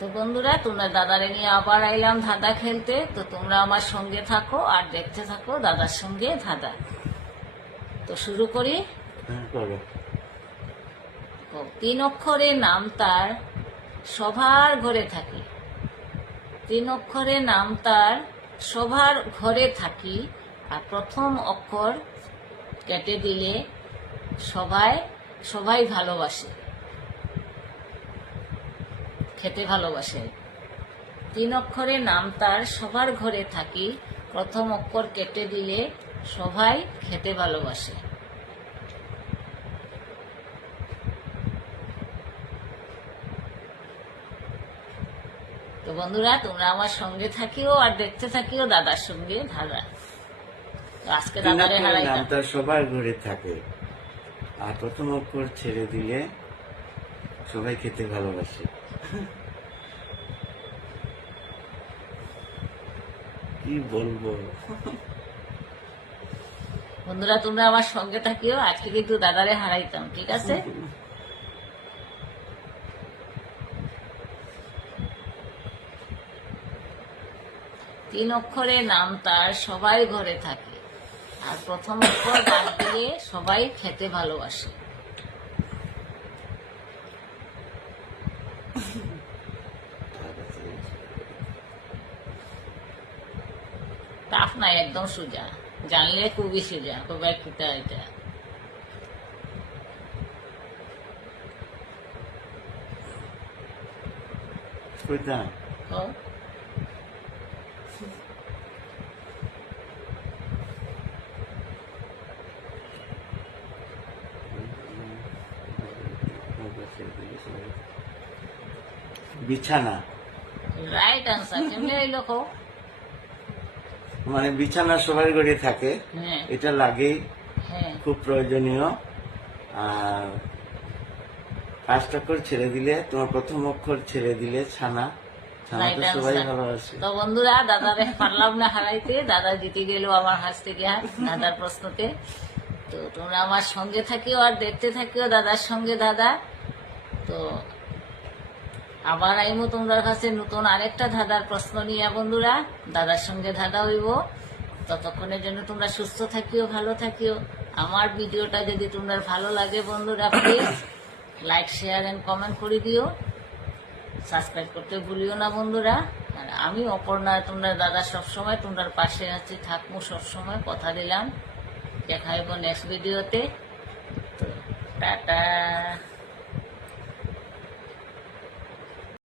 তো বন্ধুরা, তোমরা দাদারে নিয়ে আবার আইলাম ধাঁধা খেলতে। তো তোমরা আমার সঙ্গে থাকো আর দেখতে থাকো দাদার সঙ্গে ধাঁধা। তো শুরু করি। করো। তো 3 অক্ষরের নাম তার, সবার ঘরে থাকি। 3 অক্ষরের নাম তার, সবার ঘরে থাকি। আর প্রথম অক্ষর কেটে দিলে সবাই সবাই ভালোবাসে, খেতে ভালোবাসে। 3 অক্ষরের নাম তার, সবার ঘরে থাকি। প্রথম অক্ষর কেটে দিলে সবাই খেতে ভালোবাসে। তো বন্ধুরা, তোমরা আমার সঙ্গে থাকিও আর দেখতে থাকিও দাদার সঙ্গে ধাঁধা। তো আজকে দাদারে হারাইতাম। নামটা সবার ঘরে থাকে আর প্রথম অক্ষর ছেড়ে দিলে সবাই খেতে ভালোবাসে। কি বলবো? বন্ধুরা, তোমরা আমার সঙ্গে থাকিও, আজকে কিন্তু দাদারে হারাইতাম, ঠিক আছে? তিন অক্ষরের নাম তার, সবাই ঘরে থাকে। আর প্রথম অক্ষর বাদ দিয়ে সবাই খেতে ভালোবাসে। টাফ নাই, একদম সোজা, জানলে খুবই সোজা। সবাই খেতে এটা কোথা? তো বিছানা। Right answer. কেমনে হইলো কো? মানে বিছানা সবার ঘরে থাকে, হ্যাঁ এটা লাগেই, হ্যাঁ খুব প্রয়োজনীয়। আর ফার্স্ট অক্ষর ছেড়ে দিলে, তোমার প্রথম অক্ষর ছেড়ে দিলে ছানা। ছানা রাইট তো সবাই আনসার। ভালোবাসে। তো বন্ধুরা, দাদারে পারলাম না হারাইতে, দাদা জিতে গেল আমার হাত থেকে দাদার প্রশ্নতে। তো তোমরা আমার সঙ্গে থাকিও আর দেখতে থাকিও দাদার সঙ্গে দাদা। তো আবার আইমো তোমার কাছে নতুন আরেকটা ধাঁধার প্রশ্ন নিয়ে বন্ধুরা, দাদার সঙ্গে ধাঁধা হইব। ততক্ষণের জন্য তোমরা সুস্থ থাকিও, ভালো থাকিও। আমার ভিডিওটা যদি তোমরা ভালো লাগে বন্ধুরা, please like, share and comment করে দিও। সাবস্ক্রাইব করতে ভুলিও না বন্ধুরা। আর আমি অপর্ণা, তোমরা দাদা সবসময় তোমরা পাশে আছি, থাকবো সবসময়, কথা দিলাম। দেখা হইব নেক্সট ভিডিওতে। তো টাটা।